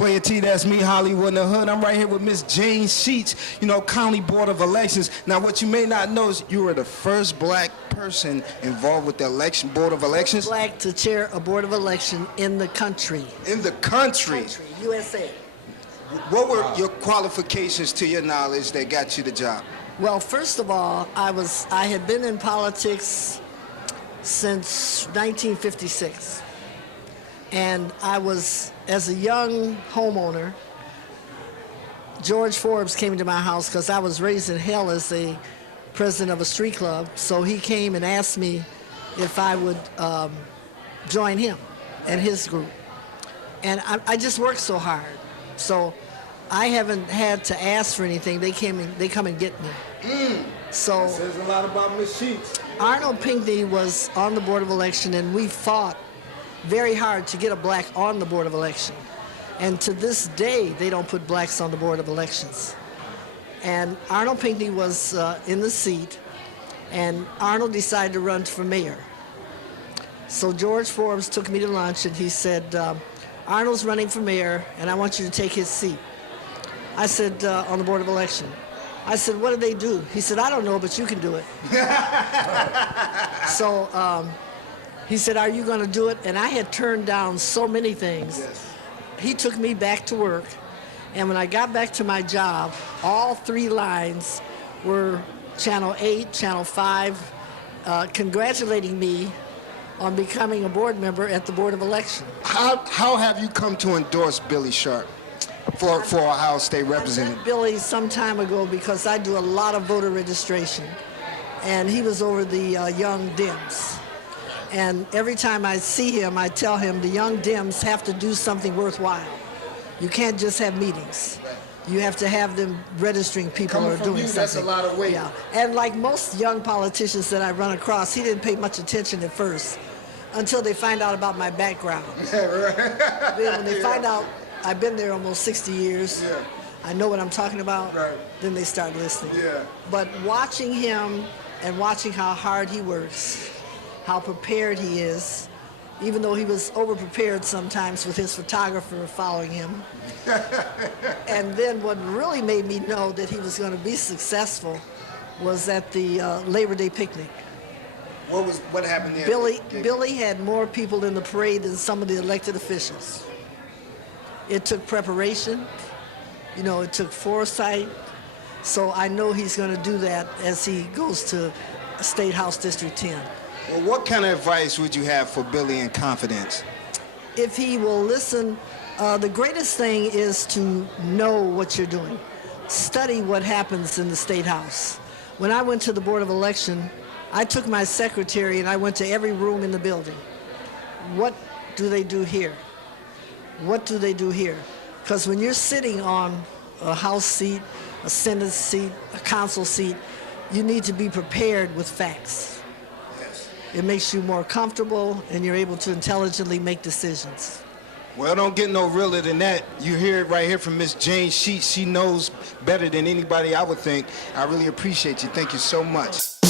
Playa T, that's me, Hollywood in the Hood. I'm right here with Miss Jane Sheets, County Board of Elections. Now, what you may not know is you were the first black person involved with the Board of Elections. Black to chair a Board of Election in the country. In the country? USA. What were your qualifications, to your knowledge, that got you the job? Well, first of all, I had been in politics since 1956. And I was, as a young homeowner, George Forbes came to my house because I was raised in hell as a president of a street club. So he came and asked me if I would join him and his group. And I just worked so hard. So I haven't had to ask for anything. They come and get me. So that says a lot about Miss Sheets. Arnold Pinckney was on the Board of Election, and we fought very hard to get a black on the Board of Election. And to this day, they don't put blacks on the Board of Elections. And Arnold Pinckney was in the seat, and Arnold decided to run for mayor. So George Forbes took me to lunch, and he said, Arnold's running for mayor, and I want you to take his seat. I said, on the Board of Election. I said, what do they do? He said, I don't know, but you can do it. So he said, are you going to do it? And I had turned down so many things. Yes. He took me back to work. And when I got back to my job, all 3 lines were Channel 8, Channel 5, congratulating me on becoming a board member at the Board of Election. How have you come to endorse Billy Sharp for a House State Representative? I met Billy some time ago because I do a lot of voter registration. And he was over the Young Dems. And every time I see him, I tell him the Young Dems have to do something worthwhile. You can't just have meetings. You have to have them registering people or doing something. That's a lot of weight. Yeah. And like most young politicians that I run across, he didn't pay much attention at first until they find out about my background. Yeah, right. Then when they find out I've been there almost 60 years, yeah. I know what I'm talking about, right. Then they start listening. Yeah. But watching him and watching how hard he works, how prepared he is, even though he was over-prepared sometimes with his photographer following him. And then what really made me know that he was going to be successful was at the Labor Day picnic. What happened there? Billy had more people in the parade than some of the elected officials. It took preparation, it took foresight. So I know he's going to do that as he goes to State House District 10. Well, what kind of advice would you have for Billy in confidence? If he will listen, the greatest thing is to know what you're doing. Study what happens in the State House. When I went to the Board of Election, I took my secretary and I went to every room in the building. What do they do here? What do they do here? Because when you're sitting on a House seat, a Senate seat, a council seat, you need to be prepared with facts. It makes you more comfortable, and you're able to intelligently make decisions. Well, don't get no realer than that. You hear it right here from Miss Jane Sheets. She knows better than anybody, I would think. I really appreciate you. Thank you so much.